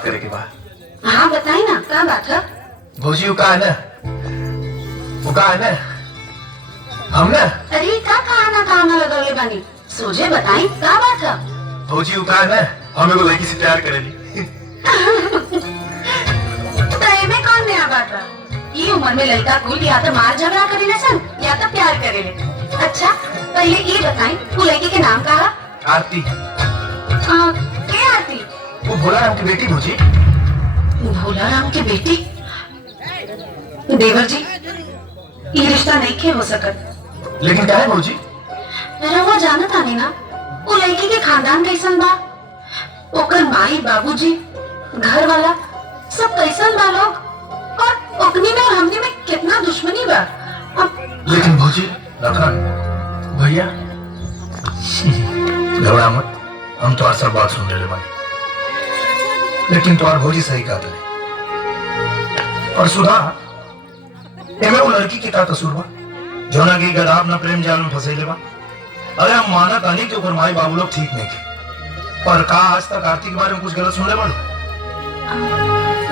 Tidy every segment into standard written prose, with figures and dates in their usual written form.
बात करे के बाद। हाँ बताई ना, क्या बात है? भौजी वो कहा है ना, वो कहा है ना, हम ना। अरे क्या खाना लगौले बानी, सोझे बताई क्या बात है? भौजी वो कहा है ना, हमें को लड़की से प्यार करेली। में कौन नया बात बा? ये उम्र में लड़का कुल या तो मार झगड़ा करेले सन या तो प्यार करेले। अच्छा पहले ये बताई, वो लड़की के नाम का है? आरती। क्या आरती? वो भोलाराम की बेटी भौजी। भोलाराम की बेटी? देवर जी ये रिश्ता नहीं के हो सकत। लेकिन क्या है भौजी? रहुआ जानत आनी ना, वो लड़की के खानदान कैसन बा, ओकर माई बाबूजी घर वाला सब कैसन बा लोग, और ओकनी में और हमनी में कितना दुश्मनी बा। लेकिन भौजी लखन भैया घबरा मत, हम तो सब बात सुन रहे बानी। लेकिन तुम्हार भौजी सही कहा था। और सुधा एमे वो लड़की के का कसूर बा जौना की गदाब ना प्रेम जाल में फंसेले बा। अरे हम मानत आनी कि ओकर माई बाबू लोग ठीक नहीं थे, पर का आज तक आरती के बारे में कुछ गलत सुन ले बाड़ू?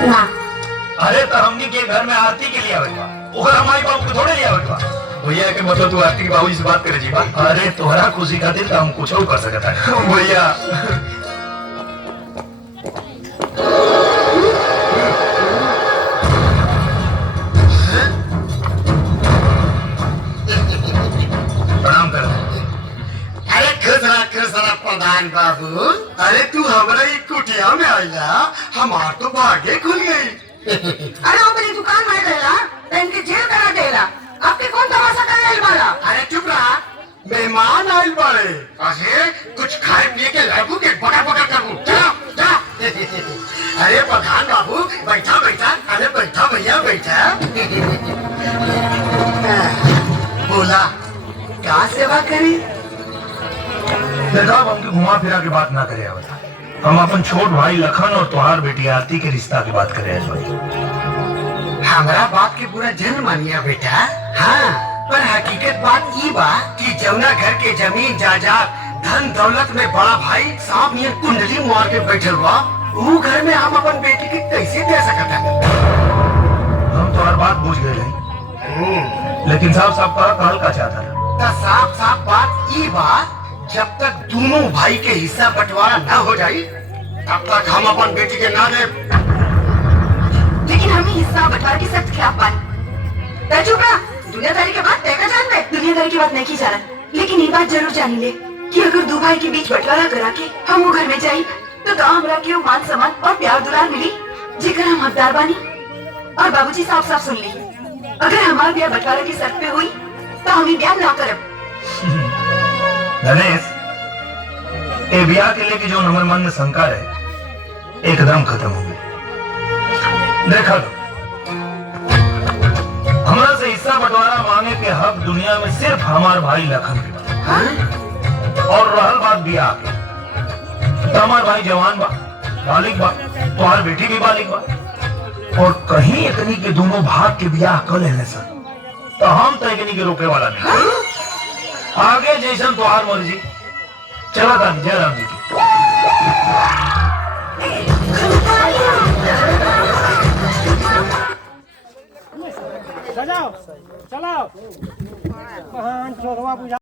ना। अरे तो हमनी के घर में आरती के लिए आवत बा, ओकर माई बाबू को थोड़े लिए आवत बा। भैया के मतलब तू आरती के बाबूजी से बात करे जी बा? अरे तोहरा खुशी खातिर हम कुछ और कर सकता है भैया। प्रणाम कर। अरे खुश रहा प्रधान बाबू। अरे तू हमारे कुटिया में आया, हमार तो भाग्य खुल गई। अरे वो मेरी दुकान में गया, इनके जेल करा देला, आपके कौन तमाशा कर रहे वाला? अरे चुप रहा, मेहमान आयल बड़े। अरे कुछ खाए पिए के लगू के बड़ा बड़ा करूँ, जा जा। अरे प्रधान बाबू बैठा बैठा, अरे बैठा भैया बैठा। बोला क्या सेवा करी? देखा हमके घुमा फिरा के बात ना करे आवता। हम अपन छोट भाई लखन और तुहार बेटी आरती के रिश्ता की बात करे हमारा बात के पूरा जन मानिया बेटा। हाँ पर हकीकत बात ये बा कि जमुना घर के जमीन जायदाद धन दौलत में बड़ा भाई सांप नियर कुंडली मार के बैठल बा, वो घर में हम अपन बेटी के कैसे दे सकता है? हम तो हर बात बुझ गए नहीं, लेकिन साहब का कहल का चाहता है। साफ साफ बात ये बा, जब तक दोनों भाई के हिस्सा बंटवारा न हो जाए तब तक हम अपन बेटी के ना दे। लेकिन हमें हिस्सा बंटवारे की सख्त खिलाफ पानी। चुप रहा, दुनियादारी के बात देखा जान ले। दुनियादारी की बात नहीं की जा रहा, लेकिन ये बात जरूर जान ले कि अगर दो भाई के बीच बंटवारा करा के हम वो घर में जाए तो गाँव हमरा के मान सम्मान और प्यार दुलार मिली जेकर हम हकदार बानी। और बाबूजी साफ साफ सुन ली, अगर हमारा ब्याह बंटवारे की शर्त पे हुई तो हम ब्याह ना करब। गणेश, ए ब्याह के लेके जो हमारे मन में शंका है एकदम खत्म हो गई। देखा लो, हमरा से हिस्सा बंटवारा मांगे के हक दुनिया में सिर्फ हमारे भाई लखन के पास। और रहल बात ब्याह के, तो हमारे भाई जवान बा, बालिक बा, तुम्हारी बेटी भी बालिक बा, और कहीं एकनी के दोनों भाग के ब्याह कर लेने सर तो हम तो एकनी के रोके वाला नहीं। आगे जैसन तुम्हार मर्जी। चला था जयराम जी की। चलाओ चलाओ।